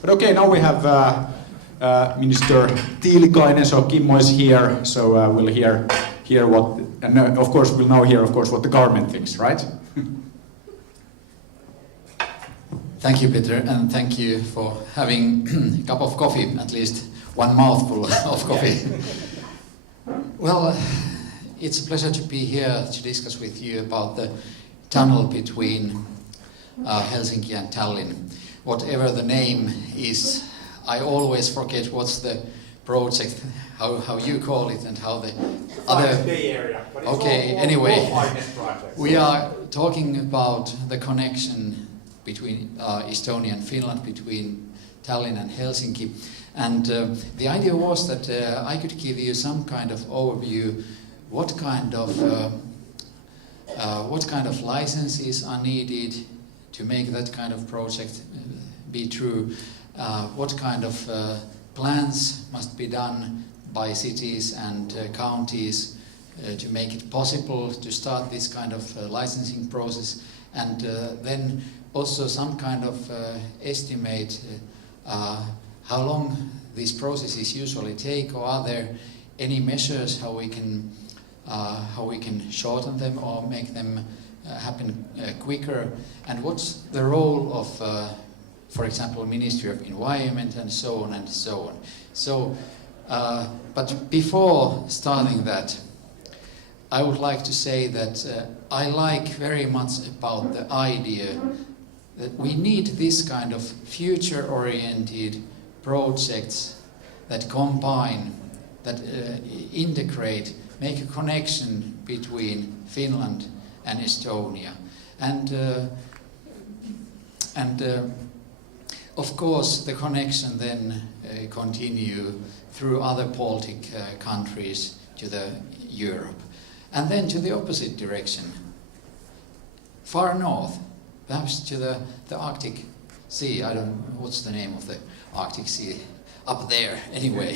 But okay, now we have Minister Tiilikainen, so Kimmo is here, so we'll hear what, and of course we'll now hear, of course, what the government thinks, right? Thank you, Peter, and thank you for having a cup of coffee, at least one mouthful of coffee. Well, it's a pleasure to be here to discuss with you about the tunnel between Helsinki and Tallinn. Whatever the name is, I always forget what's the project, how you call it, and how the other... Bay Area. But it's okay, all anyway, projects. we are talking about the connection between Estonia and Finland, between Tallinn and Helsinki. And the idea was that I could give you some kind of overview, what kind of licenses are needed to make that kind of project be true, what kind of plans must be done by cities and counties to make it possible to start this kind of licensing process, and then also some kind of estimate how long these processes usually take, or are there any measures how we can shorten them or make them happen quicker, and what's the role of, for example, Ministry of Environment, and so on and so on. So, but before starting that, I would like to say that I like very much about the idea that we need this kind of future-oriented projects that combine, that integrate, make a connection between Finland and Estonia. And of course the connection then continue through other Baltic countries to the Europe. And then to the opposite direction, far north, perhaps to the Arctic Sea. I don't know what's the name of the Arctic Sea, up there anyway,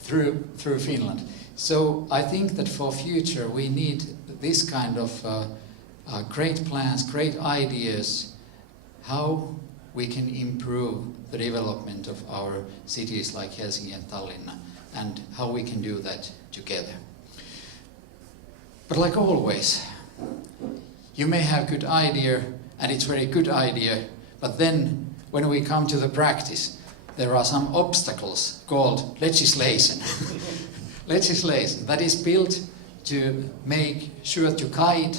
through Finland. So I think that for future we need this kind of great plans, great ideas, how we can improve the development of our cities like Helsinki and Tallinn, and how we can do that together. But like always, you may have a good idea, and it's a very good idea, but then when we come to the practice, there are some obstacles called legislation. Legislation that is built to make sure to guide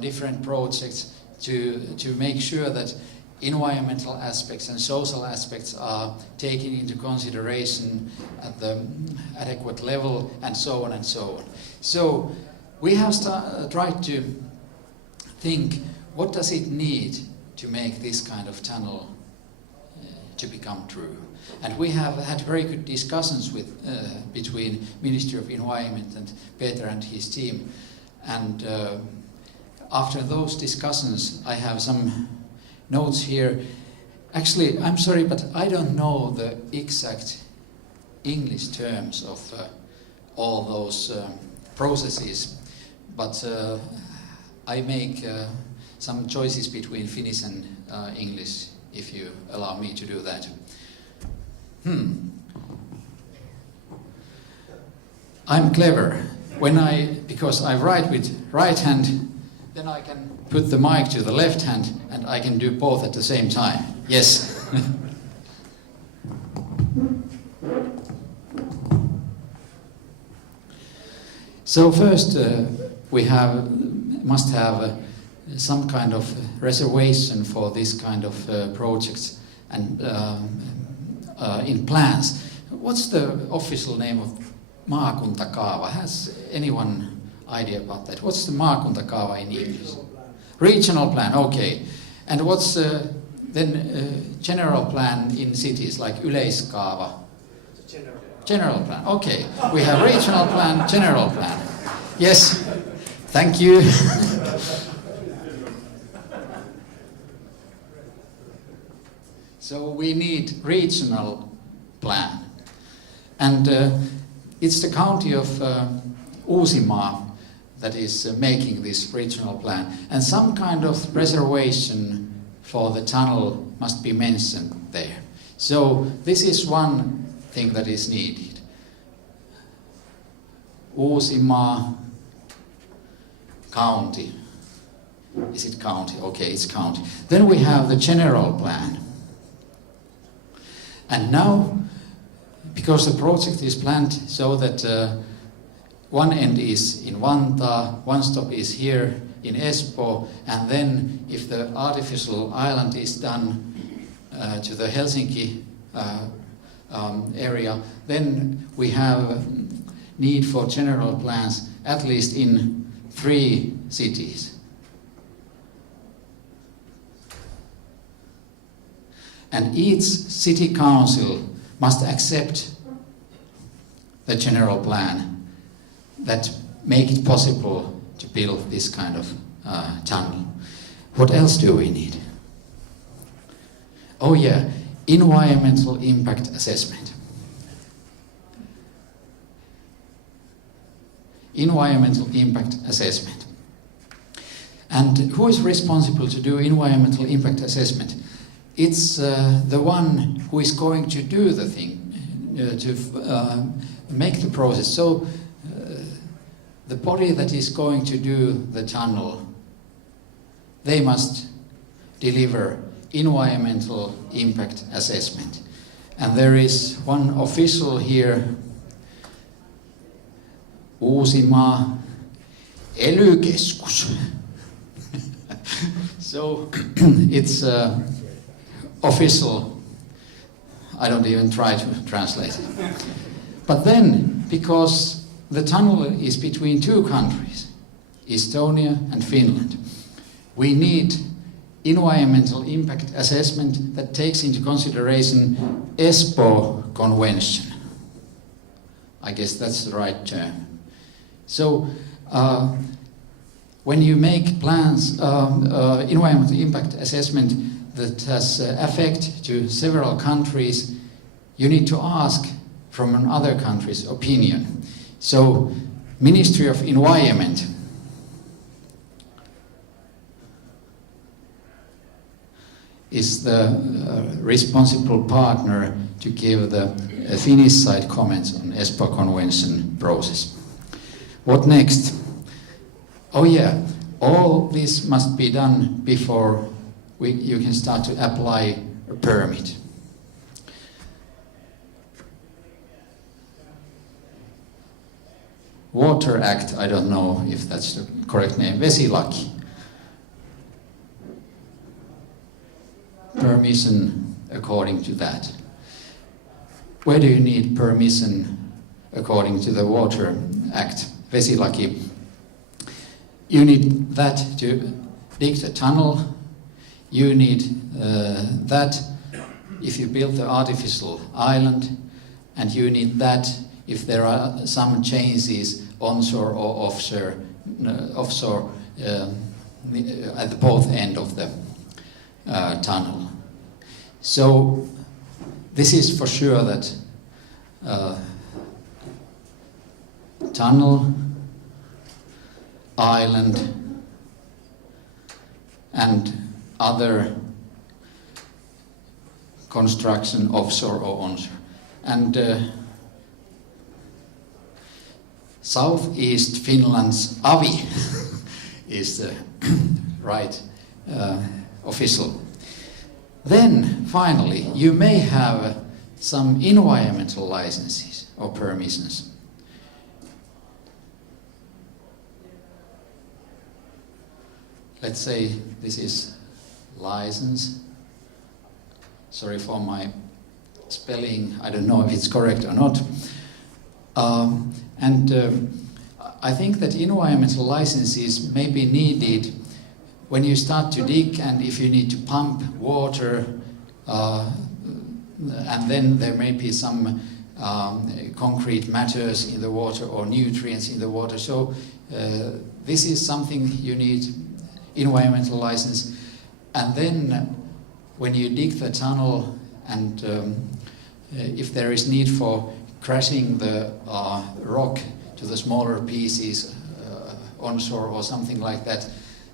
different projects, to make sure that environmental aspects and social aspects are taken into consideration at the adequate level, and so on and so on. So we have tried to think, what does it need to make this kind of tunnel to become true? And we have had very good discussions with between Ministry of Environment and Peter and his team. And after those discussions, I have some notes here. Actually, I'm sorry, but I don't know the exact English terms of all those processes. But I make some choices between Finnish and English, if you allow me to do that. I'm clever. Because I write with right hand, then I can put the mic to the left hand, and I can do both at the same time. Yes. So first, we must have some kind of reservation for this kind of projects and in plans. What's the official name of maakuntakaava? Has anyone idea about that? What's the maakuntakaava in English? Regional plan, okay. And what's then general plan in cities, like yleiskaava? General plan, okay. We have regional plan, general plan. Yes, thank you. So we need regional plan. And it's the county of Uusimaa that is making this regional plan. And some kind of reservation for the tunnel must be mentioned there. So this is one thing that is needed. Uusimaa County. Is it county? Okay, it's county. Then we have the general plan. And now, because the project is planned so that one end is in Vantaa, one stop is here in Espoo, and then if the artificial island is done to the Helsinki area, then we have need for general plans at least in 3 cities. And each city council must accept the general plan that make it possible to build this kind of tunnel. What else do we need? Oh yeah, environmental impact assessment. Environmental impact assessment. And who is responsible to do environmental impact assessment? It's the one who is going to do the thing, to make the process. So the body that is going to do the tunnel, they must deliver environmental impact assessment. And there is one official here, Uusimaa ELY-keskus. So it's official. I don't even try to translate it. But then, because the tunnel is between 2 countries, Estonia and Finland, we need environmental impact assessment that takes into consideration Espoo Convention. I guess that's the right term. So when you make plans, environmental impact assessment that has effect to several countries, you need to ask from another country's opinion. So, Ministry of Environment is the responsible partner to give the Finnish side comments on Espoo Convention process. What next? Oh yeah, all this must be done before you can start to apply a permit. Water Act, I don't know if that's the correct name, Vesilaki. Permission according to that. Where do you need permission according to the Water Act, Vesilaki? You need that to dig the tunnel. You need that if you build the artificial island, and you need that if there are some changes onshore or offshore at the both end of the tunnel. So this is for sure that tunnel, island, and other construction offshore or onshore. And Southeast Finland's AVI is the right official. Then, finally, you may have some environmental licenses or permissions. Let's say this is license. Sorry for my spelling, I don't know if it's correct or not. I think that environmental licenses may be needed when you start to dig and if you need to pump water, and then there may be some concrete matters in the water or nutrients in the water. So this is something you need environmental license. And then when you dig the tunnel and if there is need for crashing the rock to the smaller pieces onshore or something like that,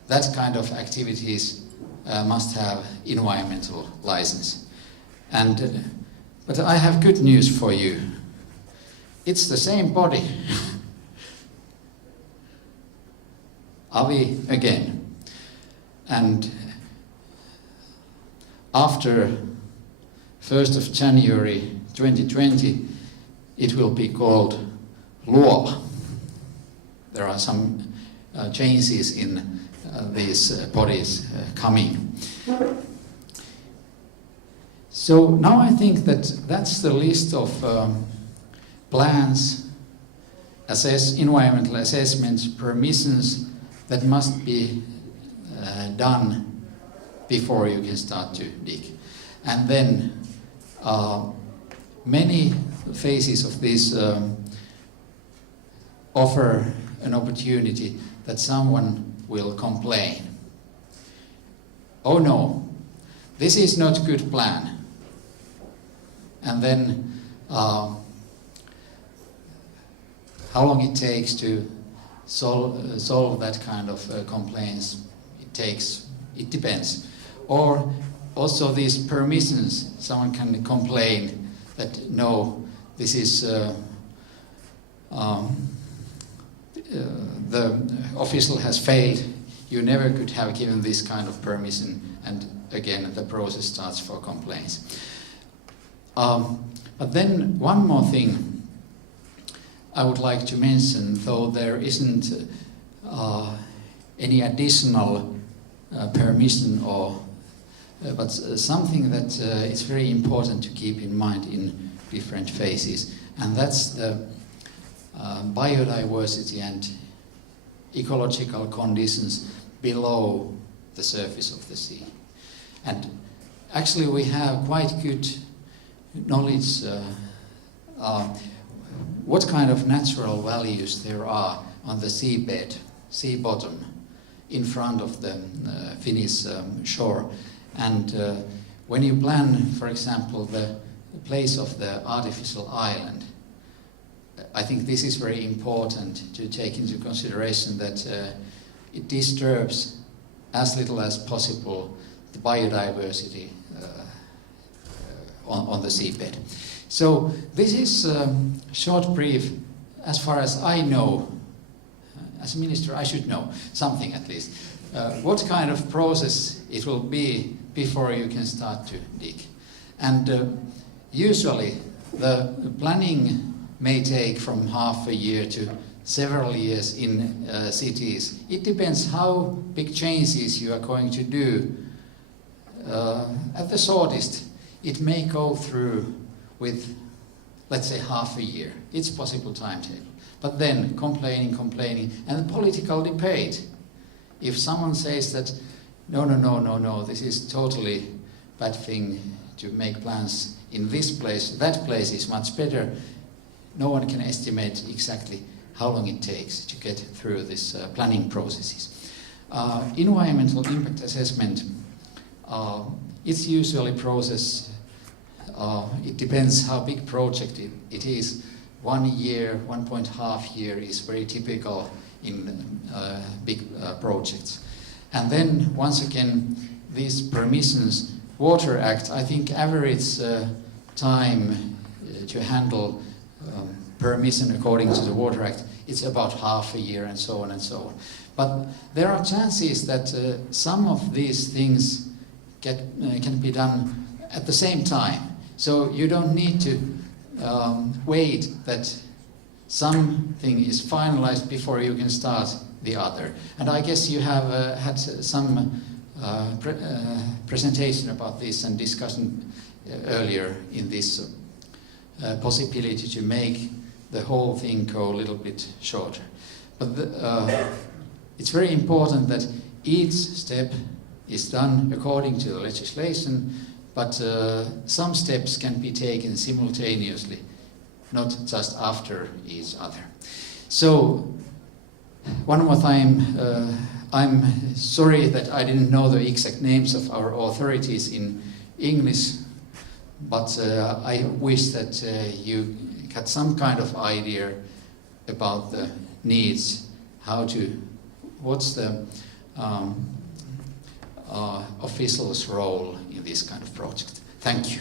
that kind of activities must have environmental license. But I have good news for you. It's the same body. Avi again. And after 1st of January 2020, it will be called Luova. There are some changes in these bodies coming. So now I think that that's the list of plans, environmental assessments, permissions that must be done before you can start to dig. And then many phases of this offer an opportunity that someone will complain. Oh no, this is not a good plan. And then how long it takes to solve that kind of complaints, it depends. Or also these permissions, someone can complain that no, this is the official has failed, you never could have given this kind of permission, and again the process starts for complaints. But then one more thing I would like to mention, though there isn't any additional permission but something that is very important to keep in mind in different phases, and that's the biodiversity and ecological conditions below the surface of the sea. And actually we have quite good knowledge what kind of natural values there are on the seabed, sea bottom, in front of the Finnish shore. And when you plan, for example, the place of the artificial island, I think this is very important to take into consideration that it disturbs as little as possible the biodiversity on the seabed. So this is a short brief. As far as I know, as a minister I should know something at least, what kind of process it will be before you can start to dig. And usually the planning may take from half a year to several years in cities. It depends how big changes you are going to do. At the shortest, it may go through with, let's say, half a year. It's a possible timetable. But then complaining, and the political debate. If someone says that, no, this is totally bad thing to make plans in this place, that place is much better, no one can estimate exactly how long it takes to get through this planning processes. Environmental impact assessment, it's usually process, it depends how big project it is. 1 year, 1.5 year is very typical in big projects. And then once again, these permissions, Water Act, I think average time to handle permission according to the Water Act, it's about half a year, and so on and so on. But there are chances that some of these things can be done at the same time. So you don't need to wait that something is finalized before you can start the other. And I guess you have had some presentation about this and discussion earlier in this possibility to make the whole thing go a little bit shorter. But it's very important that each step is done according to the legislation, but some steps can be taken simultaneously, not just after each other. So, one more time, I'm sorry that I didn't know the exact names of our authorities in English, but I wish that you had some kind of idea about the needs, what's the official's role in this kind of project. Thank you.